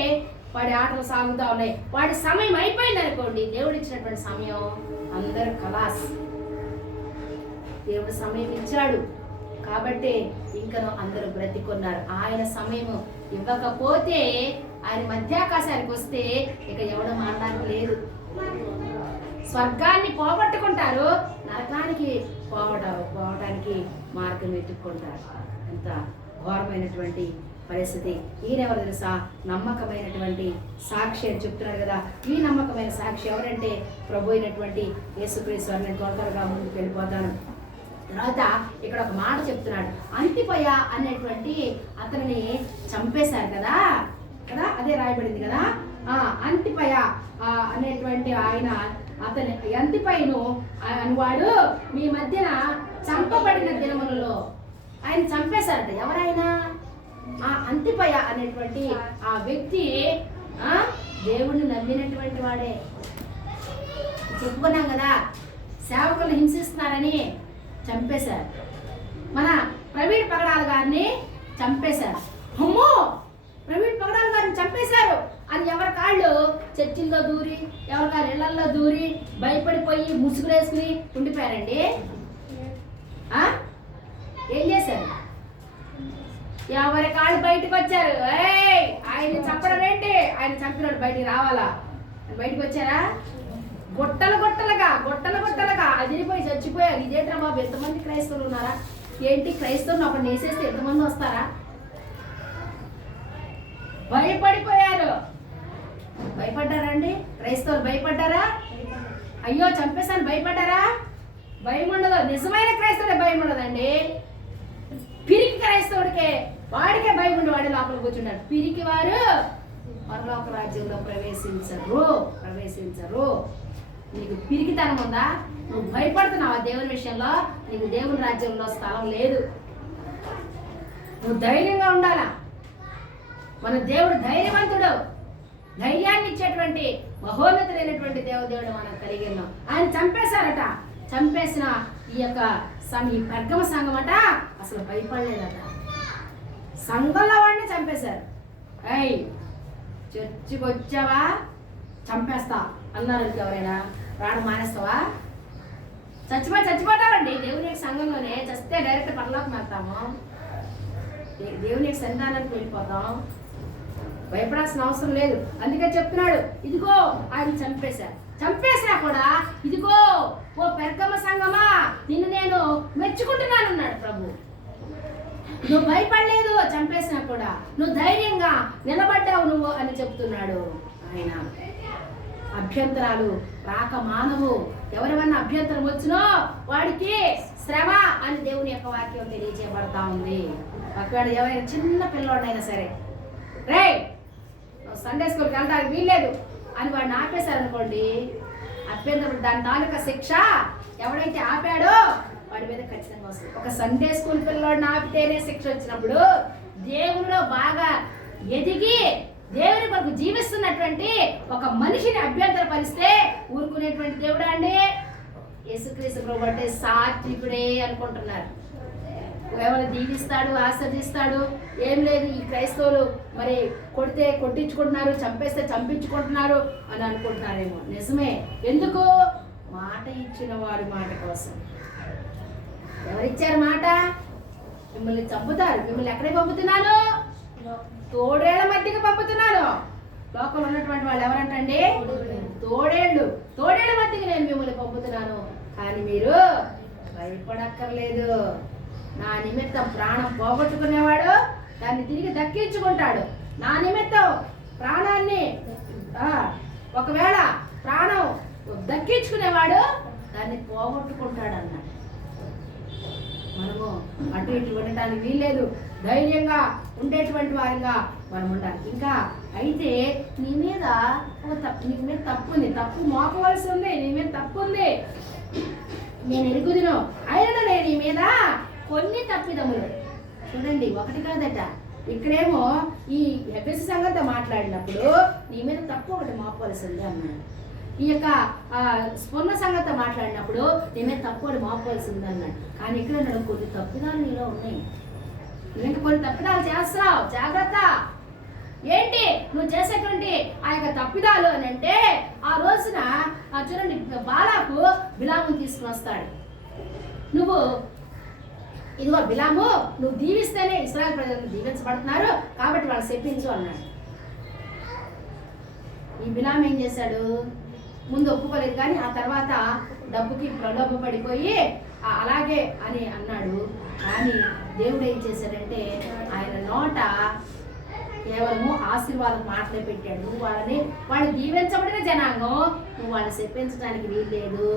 వాడి ఆటలు సాగుతూ ఉన్నాయి. వాడి సమయం అయిపోయింది అనుకోండి, దేవుడు ఇచ్చినటువంటి సమయం అందరూ ఖలాస్. దేవుడు సమయం ఇచ్చాడు కాబట్టి ఇంకనూ అందరూ బ్రతికున్నారు. ఆయన సమయం ఇవ్వకపోతే, ఆయన మధ్యాకాశానికి వస్తే ఇక ఎవడు మారడానికి లేదు. స్వర్గాన్ని పోగొట్టుకుంటారు, నరకానికి పోవటానికి మార్గం వెతుక్కుంటారు. ఎంత ఘోరమైనటువంటి పరిస్థితి. ఈయన ఎవరు తెలుసా? నమ్మకమైనటువంటి సాక్షి అని చెప్తున్నాడు కదా. ఈ నమ్మకమైన సాక్షి ఎవరంటే ప్రభు అయినటువంటి యేసుక్రీస్తు. నేను త్వరగా ముందుకు వెళ్ళిపోతాను. తర్వాత ఇక్కడ ఒక మాట చెప్తున్నాడు, అంతిపయ అనేటువంటి అతనిని చంపేశారు కదా కదా, అదే రాయబడింది కదా. అంతిపయ అనేటువంటి ఆయన, అతని అంతిపయను అనువాడు మీ మధ్యన చంపబడిన దినములలో ఆయన చంపేశారట. ఎవరైనా ఆ అంతిపయ అనేటువంటి ఆ వ్యక్తి దేవుణ్ణి నమ్మినటువంటి వాడే. చెప్పుకున్నాం కదా, సేవకులు హింసిస్తున్నారని చంపేశారు. మన ప్రవీణ్ పగడాల గారిని చంపేశారు. అమ్మో, ప్రవీణ్ పగడాల గారిని చంపేశారు అని ఎవరి కాళ్ళు చర్చిల్లో దూరి, ఎవరి కాళ్ళు ఇళ్లల్లో దూరి భయపడిపోయి ముసుగులేసుకుని ఉండిపోయారండి. ఏం చేశారు? ఎవరి కాళ్ళు బయటకు వచ్చారు. ఆయన చంపడం ఏంటి? ఆయన చంపినోడు బయటికి రావాలా? బయటకు వచ్చారా? గొట్టలు గొట్టలుగా అదిరిపోయి చచ్చిపోయారు. ఇదేంట్రా బాబు, ఎంతమంది క్రైస్తవులు ఉన్నారా ఏంటి? క్రైస్తవులు ఒకటి నేసేస్తే ఎంతమంది వస్తారా? భయపడిపోయారు. భయపడ్డారండి క్రైస్తవులు? భయపడ్డారా? అయ్యో చంపేశాను భయపడ్డారా? భయం ఉండదు. నిజమైన క్రైస్తవుడే భయం ఉండదండి. పిరికి క్రైస్తవుడికే, వాడికే భయం ఉండి వాడి లోపల కూర్చుంటారు. పిరికి వారు పరలోక రాజ్యంలో ప్రవేశించరు. నీకు పిరికితనం ఉందా? నువ్వు భయపడుతున్నావా దేవుని విషయంలో? నీకు దేవుని రాజ్యంలో స్థలం లేదు. నువ్వు ధైర్యంగా ఉండాలా. మన దేవుడు ధైర్యవంతుడు, ధైర్యాన్ని ఇచ్చేటువంటి మహోన్నతుడైనటువంటి దేవుడు మనం కలిగి ఉన్నాం. ఆయన చంపేశారట. చంపేసిన ఈ పెర్గమ సంఘం అట అసలు భయపడలేదట. సంఘంలో వాడిని చంపేశారు. చర్చికి వచ్చావా చంపేస్తా అన్నారు. ఎవరైనా ప్రాణం మానేస్తావా? చచ్చిపోతామండి దేవుని యొక్క సంఘంలోనే. చస్తే డైరెక్ట్ పరలోకి వెళ్తాము, దేవుని యొక్క సంతానానికి వెళ్ళిపోతాం. భయపడాల్సిన అవసరం లేదు. అందుకే చెప్తున్నాడు, ఇదిగో ఆయన చంపేసినా కూడా ఇదిగో ఓ పెర్గమ సంఘమా నిన్ను నేను మెచ్చుకుంటున్నాను అన్నాడు ప్రభు. నువ్వు భయపడలేదు, చంపేసినా కూడా నువ్వు ధైర్యంగా నిలబడ్డావు నువ్వు అని చెప్తున్నాడు ఆయన. అభ్యంతరాలు రాక మానవు. ఎవరివన్నా అభ్యంతరం వచ్చినో వాడికి శ్రమ అని దేవుని యొక్క వాక్యం తెలియజేయబడతా ఉంది. అక్కడ ఎవరైనా చిన్న పిల్లోడైనా సరే, రే సండే స్కూల్కి వెళ్ళడానికి వీల్లేదు అని వాడిని ఆపేశారనుకోండి, అభ్యంతరం దాని తాలూకా శిక్ష ఎవడైతే ఆపాడో వాడి మీద ఖచ్చితంగా వస్తుంది. ఒక సండే స్కూల్ పిల్లోడిని ఆపితేనే శిక్ష వచ్చినప్పుడు, దేవునిలో బాగా ఎదిగి దేవుని కొరకు జీవిస్తున్నటువంటి ఒక మనిషిని అభ్యంతరపరిస్తే ఊరుకునేటువంటి దేవుడా అండి? యేసుక్రీస్తు ప్రభు అంటే సాత్వికుడే అనుకుంటున్నారు. ఎవరు దీవిస్తాడు, ఆశీర్దిస్తాడు, ఏం లేదు. ఈ క్రైస్తవులు మరి కొడితే కొట్టించుకుంటున్నారు, చంపేస్తే చంపించుకుంటున్నారు అని అనుకుంటున్నారేమో. నిజమే. ఎందుకు? మాట ఇచ్చిన వారి మాట కోసం. ఎవరిచ్చారు మాట? మిమ్మల్ని చంపుతారు. మిమ్మల్ని ఎక్కడికి పంపుతున్నాను? తోడేళ్ల మధ్యకి పంపుతున్నాను. లోకంలో ఉన్నటువంటి వాళ్ళు ఎవరంటండి? తోడేళ్ల మధ్యకి నేను మిమ్మల్ని పంపుతున్నాను. కానీ మీరు భయపడక్కర్లేదు. నా నిమిత్తం ప్రాణం పోగొట్టుకునేవాడు దాన్ని తిరిగి దక్కించుకుంటాడు. నా నిమిత్తం ప్రాణాన్ని ఒకవేళ ప్రాణం దక్కించుకునేవాడు దాన్ని పోగొట్టుకుంటాడు అన్నాడు. మనము అటు ఇటు ఉండటానికి వీల్లేదు. ధైర్యంగా ఉండేటువంటి వారిగా మనం ఉండాలి. ఇంకా అయితే నీ మీద తప్పు ఉంది, తప్పు మోపవలసి ఉంది, నీ మీద తప్పు ఉంది, నేను ఎరుగుదును. అయినా నేను నీ మీద కొన్ని తప్పిదములు. చూడండి, ఒకటి కాదట. ఇక్కడేమో ఈ ఎఫెసు సంఘంతో మాట్లాడినప్పుడు నీ మీద తప్పు ఒకటి మోపవలసి ఉంది అన్నాడు. ఈ యొక్క స్ఫురణ సంఘంతో మాట్లాడినప్పుడు నీ మీద తప్పు ఒకటి మోపవలసి ఉంది అన్నాడు. కానీ ఇక్కడ అన్నాడు, కొన్ని తప్పిదాలు నీలో ఉన్నాయి, నువ్వు ఇంకా కొన్ని తప్పిదాలు చేస్తున్నావు, జాగ్రత్త. ఏంటి నువ్వు చేసేటువంటి ఆ యొక్క తప్పిదాలు అని అంటే, ఆ రోజున చూడండి, బాలాకు బిలామును తీసుకుని వస్తాడు. నువ్వు ఇదిగో బిలాము, నువ్వు దీవిస్తేనే ఇశ్రాయేలు ప్రజలను దీవించబడుతున్నారు కాబట్టి వాళ్ళు చెప్పించు అన్నాడు. ఈ బిలాం ఏం చేశాడు? ముందు ఒప్పుకోలేదు, కానీ ఆ తర్వాత డబ్బుకి ప్రలోభ పడిపోయి అలాగే అని అన్నాడు. కానీ దేవుడు ఏం చేశాడంటే ఆయన నోట కేవలము ఆశీర్వాదం మాటలే పెట్టాడు. నువ్వు వాళ్ళు దీవించబడిన జనాంగం, నువ్వు వాళ్ళని చెప్పించడానికి వీల్లేదు.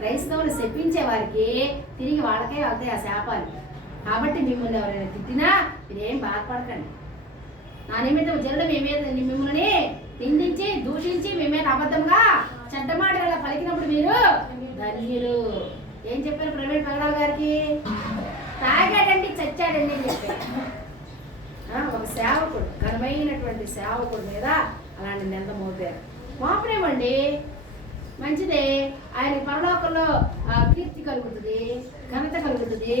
క్రైస్తవులు శపించే వారికి తిరిగి వాళ్ళకే వెళ్తాయి ఆ శాపాలు. కాబట్టి మిమ్మల్ని ఎవరైనా తిట్టినా మీరేం బాధపడకండి. నా నిమిత్తం జనులు మిమ్మల్ని నిందించి దూషించి మీ మీద అబద్ధంగా చెడ్డ మాటలు పలికినప్పుడు మీరు ధన్యులు. ఏం చెప్పారు ప్రవీణ్ పగడాల్ గారికి? తాగాడండి చచ్చాడండి అని చెప్పారు. ఒక సేవకుడు, ఘనమైనటువంటి సేవకుడు మీద అలాంటి నింద మోపారు. మోపరేమండి, మంచిదే. ఆయన పరలోకంలో కీర్తి కలుగుతుంది, ఘనత కలుగుతుంది.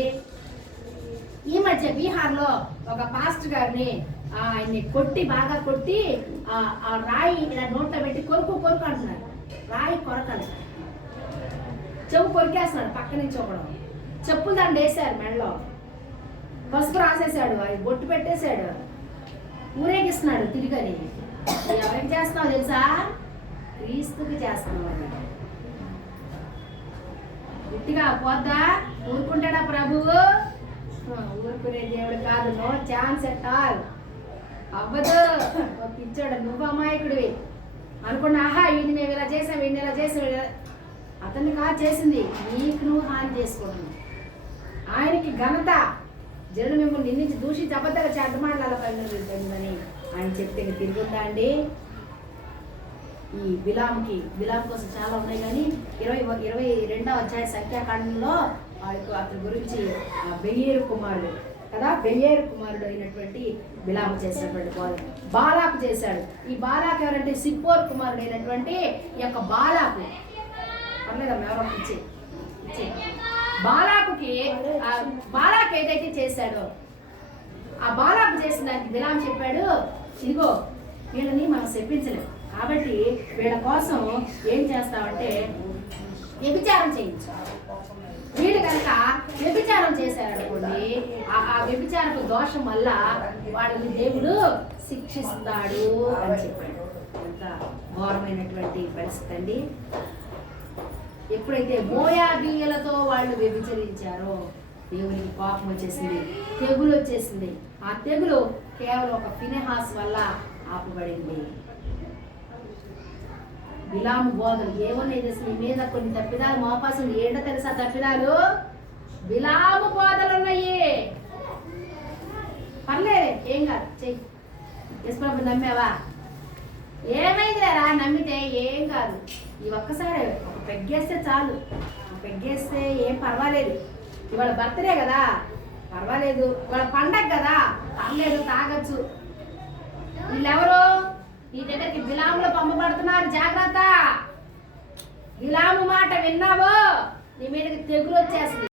ఈ మధ్య బీహార్లో ఒక పాస్టర్ గారిని ఆయన్ని కొట్టి, బాగా కొట్టి ఆ రాయి ఇలా నోట్లో పెట్టి కొరుకు అంటున్నారు. రాయి కొరకలు, చెవు కొరికేస్తున్నాడు. పక్క నుంచి ఒకడు చెప్పులు దాన్ని వేసారు, మెడలో పసుపు రాసేసాడు, అది బొట్టు పెట్టేశాడు, ఊరేగిస్తున్నాడు తిరిగని. ఎవరికి చేస్తున్నావు తెలుసా? క్రీస్తుకి చేస్తున్నావు. అది గట్టిగా పోద్దా? ఊరుకుంటాడా ప్రభువు? ఊరుకునే దేవుడు కాదు. No chance at all. అవ్వదు. పిచ్చాడు, నువ్వు అమాయకుడివి అనుకున్నా. ఆహా వీడిని మేము ఇలా చేసాం, వీడిని ఇలా చేసాం. అతన్ని కాదు చేసింది, నీకు నువ్వు హాని చేసుకుంటున్నావు. ఆయనకి ఘనత. జనులు మిమ్మల్ని నిందించి దూషించి అబద్ధాలు చెడ్డమాటల పైన ఆయన చెప్తే తిరుగుందా అండి? ఈ బిలాం కోసం చాలా ఉన్నాయి, కానీ 22వ అధ్యాయ సంఖ్యాకాండంలో వాడికి అతని గురించి బెయ్యేరు కుమారుడు కదా, బెయ్యేరు కుమారుడు అయినటువంటి బిలాము చేసినటువంటి బాలాకు చేశాడు. ఈ బాలాకు ఎవరంటే సిప్పోర్ కుమారుడు అయినటువంటి ఈ యొక్క బాలాకు. పర్లేదమ్మా, ఎవరో ఇచ్చే బాలాకు ఏదైతే చేశాడో ఆ బాలాకు చేసిన దానికి బిలాం చెప్పాడు, ఇదిగో వీళ్ళని మనం చెప్పించలేం, కాబట్టి వీళ్ళ కోసం ఏం చేస్తామంటే వ్యభిచారం చేయించు. వీళ్ళు కనుక వ్యభిచారం చేశారనుకోండి, ఆ వ్యభిచారపు దోషం వల్ల వాళ్ళని దేవుడు శిక్షిస్తాడు అని చెప్పాడు. ఎంత ఘోరమైనటువంటి పరిస్థితి అండి. ఎప్పుడైతే మోయాబీయులతో వాళ్ళు వ్యభిచరించారో దేవునికి కోపం వచ్చేసింది, తెగులు వచ్చేసింది. ఆ తెగులు కేవలం ఒక ఫినెహాస్ వల్ల ఆపబడింది. బిలాము బోధలు ఏమన్నా చేసి నీ మీద కొన్ని తప్పిదాలు మోపాసం ఏంటో తెలుసా? తప్పిదాలు బిలాము బోధలు ఉన్నాయి. పర్లేదే, ఏం కాదు, చెయ్యి. యశ్వరాబు నమ్మావా? ఏమైంది రా, నమ్మితే ఏం కాదు. ఈ ఒక్కసారి ఒక పెగ్గేస్తే చాలు, పెగ్గేస్తే ఏం పర్వాలేదు. ఇవాళ బర్త్డే కదా, పర్వాలేదు. ఇవాళ పండగ కదా, పర్లేదు, తాగొచ్చు. వీళ్ళెవరు? నీ దగ్గరికి బిలాములో పంపబడుతున్నారు, జాగ్రత్త. బిలాము మాట విన్నావో నీ మీదకి తెగులు వచ్చేస్తుంది.